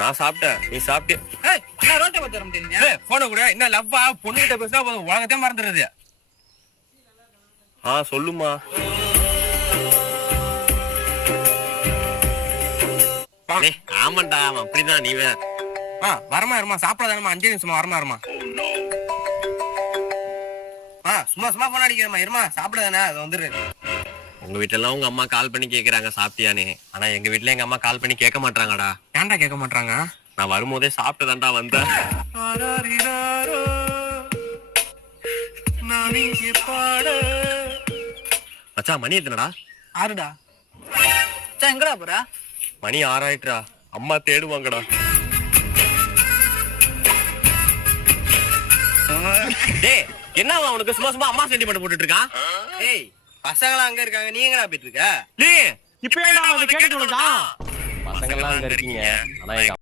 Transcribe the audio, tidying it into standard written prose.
நான் சாப்பிட்டேன், நீ சாப்பிட்டியா? ரோட்டை பார்த்து வர முடியுங்க. போன கூட என்ன லவ்வா பொண்ணுகிட்ட பேசினா போதும் உலகத்தையே மறந்துடுறது. சொல்லுமா. ஆமாண்டா, அவன் அப்படிதான். நீ வரமா இருமா, சாப்பிடாதானமா, 5 நிமிஷமா வரமா இருமா. சும்மா சும்மா போன் அடிக்கிறமா, இருமா சாப்பிடாதானே, அது வந்துரு. உங்க வீட்டுல எல்லாம் உங்க அம்மா கால் பண்ணி கேக்குறாங்க சாப்பிட்டியானே. ஆனா எங்க வீட்டுல எங்க அம்மா கால் பண்ணி கேட்க மாட்டாங்கடா. ஏன்டா கேட்க மாட்டாங்க? நான் வரும்போதே சாப்பிட்டுதான்டா வந்தேன். மச்சான், மணி எத்தனடா? 6டா. எங்கடா போற? மணி 6 ஆயிட்டுடா. அம்மா தேடுவாங்கடா. டேய், என்ன அவனுக்கு சும்மா சும்மா அம்மா சென்டிமெண்ட் போட்டுட்டு இருக்கான்? ஏய், பசங்களாம் அங்க இருக்காங்க, நீ எங்கடா போயிட்டு இருக்க? நீ இப்ப என்ன வந்து கேட்டுட்டு இருக்கா? பசங்களாம் அங்க இருக்கீங்க, ஆனா எங்க